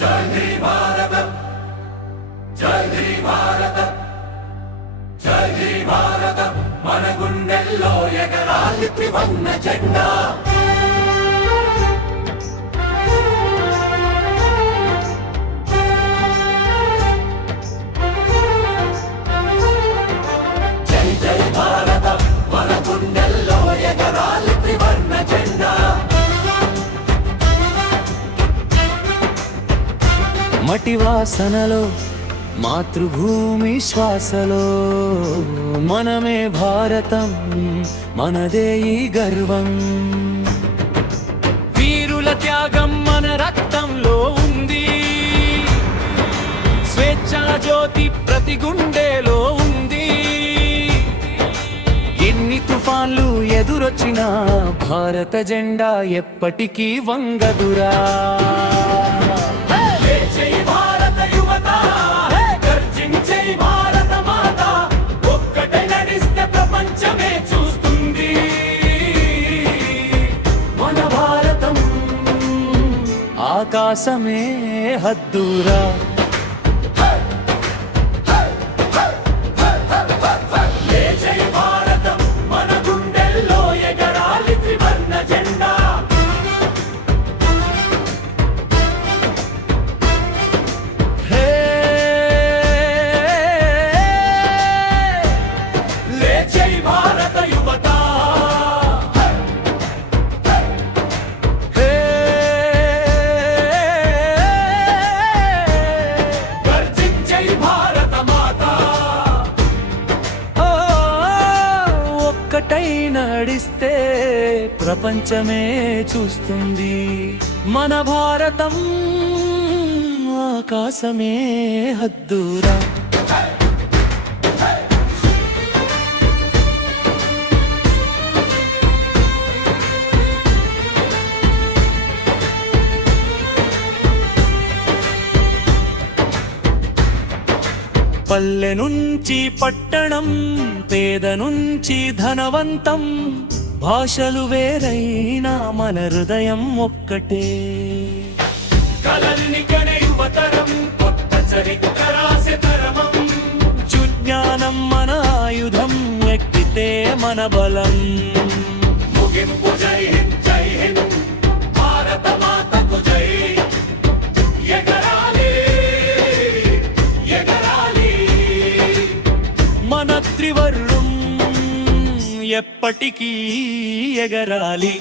జై హే భారత, జై హే భారత, జై హే భారత, మన గుండెల్లో ఎగరాలి త్రివర్ణ జెండా. జై జై భారత, మన గుండెల్లో ఎగరాలి త్రివర్ణ జెండా. మటి వాసనలో మాతృభూమి శ్వాసలో మనమే భారతం, మనదే ఈ గర్వం. వీరుల త్యాగం మన రక్తంలో ఉంది, స్వేచ్ఛా జ్యోతి ప్రతి గుండెలో ఉంది. ఎన్ని తుఫాన్లు ఎదురొచ్చినా భారత జెండా ఎప్పటికీ వంగదురా. ఆకాశమే హద్దురా. జై భారతం, మన గుండెల్లో ఎగరాలి త్రివర్ణ జెండా. హే లే జై భారత యువత, గర్జించై భారత మాత. ఒక్కటై నడిస్తే ప్రపంచమే చూస్తుంది. మన భారతం ఆకాశమే హద్దురా. పల్లె నుంచి పట్టణం, పేద నుంచి ధనవంతం, భాషలు వేరైనా మన హృదయం ఒక్కటే. కలల్ని కనే యువతరం, కొత్త చరిత్ర రాసే తరమం. జ్ఞానం మన ఆయుధం, ఎక్కితే మన బలం. ముగింపు జై హింద్, జై హింద్, భారత మాతకు జై. ఎగరాలి, ఎగరాలి, మన త్రివర్ణం ఎప్పటికీ ఎగరాలి.